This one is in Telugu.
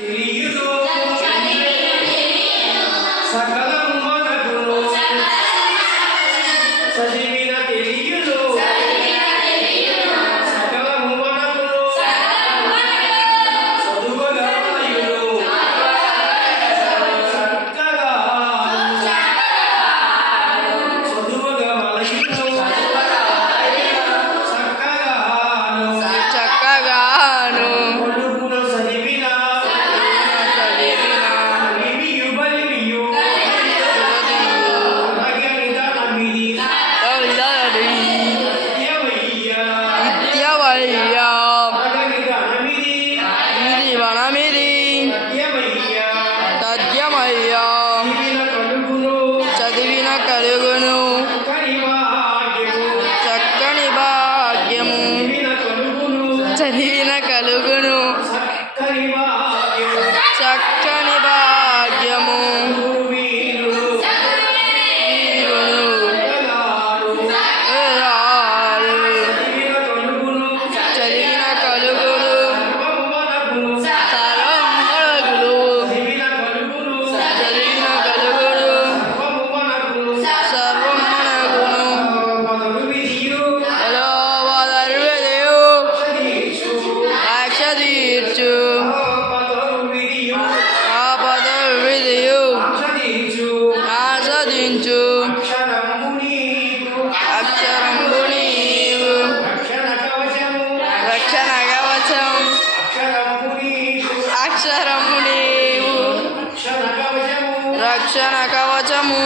Leave కలుగును రక్షణ కవచము.